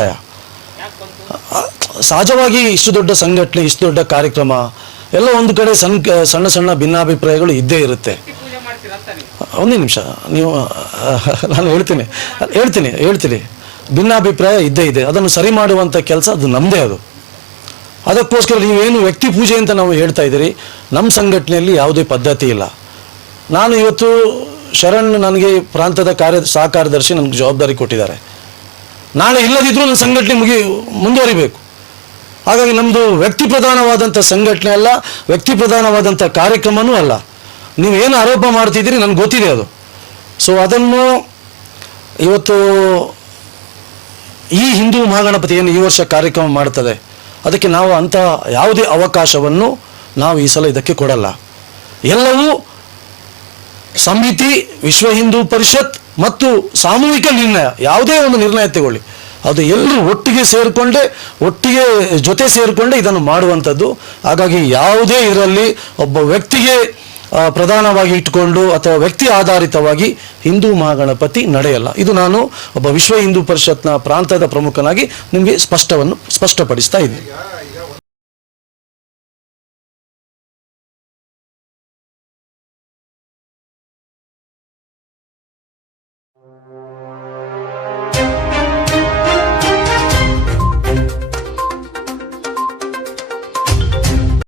ಭಿನ್ನಾಭಿಪ್ರಾಯ ಆ, ಸಹಜವಾಗಿ ಇಷ್ಟು ದೊಡ್ಡ ಸಂಘಟನೆ ಇಷ್ಟು ದೊಡ್ಡ ಕಾರ್ಯಕ್ರಮ ಎಲ್ಲ ಒಂದು ಕಡೆ ಸಣ್ಣ ಸಣ್ಣ ಸಣ್ಣ ಭಿನ್ನಾಭಿಪ್ರಾಯಗಳು ಇದ್ದೇ ಇರುತ್ತೆ. ಒಂದು ನಿಮಿಷ ನೀವು ನಾನು ಹೇಳ್ತೀನಿ ಹೇಳ್ತೀನಿ ಹೇಳ್ತೀನಿ. ಭಿನ್ನಾಭಿಪ್ರಾಯ ಇದ್ದೇ ಇದೆ. ಅದನ್ನು ಸರಿ ಮಾಡುವಂಥ ಕೆಲಸ ಅದು ನಮ್ಮದೇ ಅದು. ಅದಕ್ಕೋಸ್ಕರ ನೀವೇನು ವ್ಯಕ್ತಿ ಪೂಜೆ ಅಂತ ನಾವು ಹೇಳ್ತಾ ಇದ್ದೀರಿ ನಮ್ಮ ಸಂಘಟನೆಯಲ್ಲಿ ಯಾವುದೇ ಪದ್ಧತಿ ಇಲ್ಲ. ನಾನು ಇವತ್ತು ಶರಣ್ ನನಗೆ ಪ್ರಾಂತದ ಕಾರ್ಯ ಸಹ ಕಾರ್ಯದರ್ಶಿ ನನಗೆ ಜವಾಬ್ದಾರಿ ಕೊಟ್ಟಿದ್ದಾರೆ. ನಾಳೆ ಇಲ್ಲದಿದ್ದರೂ ನನ್ನ ಸಂಘಟನೆ ಮುಗಿ, ಮುಂದುವರಿಬೇಕು. ಹಾಗಾಗಿ ನಮ್ಮದು ವ್ಯಕ್ತಿ ಪ್ರಧಾನವಾದಂಥ ಸಂಘಟನೆ ಅಲ್ಲ, ವ್ಯಕ್ತಿ ಪ್ರಧಾನವಾದಂಥ ಕಾರ್ಯಕ್ರಮನೂ ಅಲ್ಲ. ನೀವೇನು ಆರೋಪ ಮಾಡ್ತಿದ್ದೀರಿ ನನಗೆ ಗೊತ್ತಿದೆ ಅದು. ಸೊ ಅದನ್ನು ಇವತ್ತು ಈ ಹಿಂದೂ ಮಹಾಗಣಪತಿ ಏನು ಈ ವರ್ಷ ಕಾರ್ಯಕ್ರಮ ಮಾಡ್ತದೆ. ಅದಕ್ಕೆ ನಾವು ಅಂಥ ಯಾವುದೇ ಅವಕಾಶವನ್ನು ನಾವು ಈ ಸಲ ಇದಕ್ಕೆ ಕೊಡಲ್ಲ. ಎಲ್ಲವೂ ಸಮಿತಿ, ವಿಶ್ವ ಹಿಂದೂ ಪರಿಷತ್ ಮತ್ತು ಸಾಮೂಹಿಕ ನಿರ್ಣಯ, ಯಾವುದೇ ಒಂದು ನಿರ್ಣಯ ತಗೊಳ್ಳಿ. ಅದು ಎಲ್ಲರೂ ಒಟ್ಟಿಗೆ ಸೇರಿಕೊಂಡೇ, ಒಟ್ಟಿಗೆ ಜೊತೆ ಸೇರಿಕೊಂಡೆ ಇದನ್ನು ಮಾಡುವಂಥದ್ದು. ಹಾಗಾಗಿ ಯಾವುದೇ ಇದರಲ್ಲಿ ಒಬ್ಬ ವ್ಯಕ್ತಿಗೆ ಪ್ರಧಾನವಾಗಿ ಇಟ್ಟುಕೊಂಡು ಅಥವಾ ವ್ಯಕ್ತಿ ಆಧಾರಿತವಾಗಿ ಹಿಂದೂ ಮಹಾಗಣಪತಿ ನಡೆಯಲ್ಲ. ಇದು ನಾನು ಒಬ್ಬ ವಿಶ್ವ ಹಿಂದೂ ಪರಿಷತ್ನ ಪ್ರಾಂತದ ಪ್ರಮುಖನಾಗಿ ನಿಮಗೆ ಸ್ಪಷ್ಟವನ್ನು, ಸ್ಪಷ್ಟಪಡಿಸ್ತಾ ಇದ್ದೀನಿ.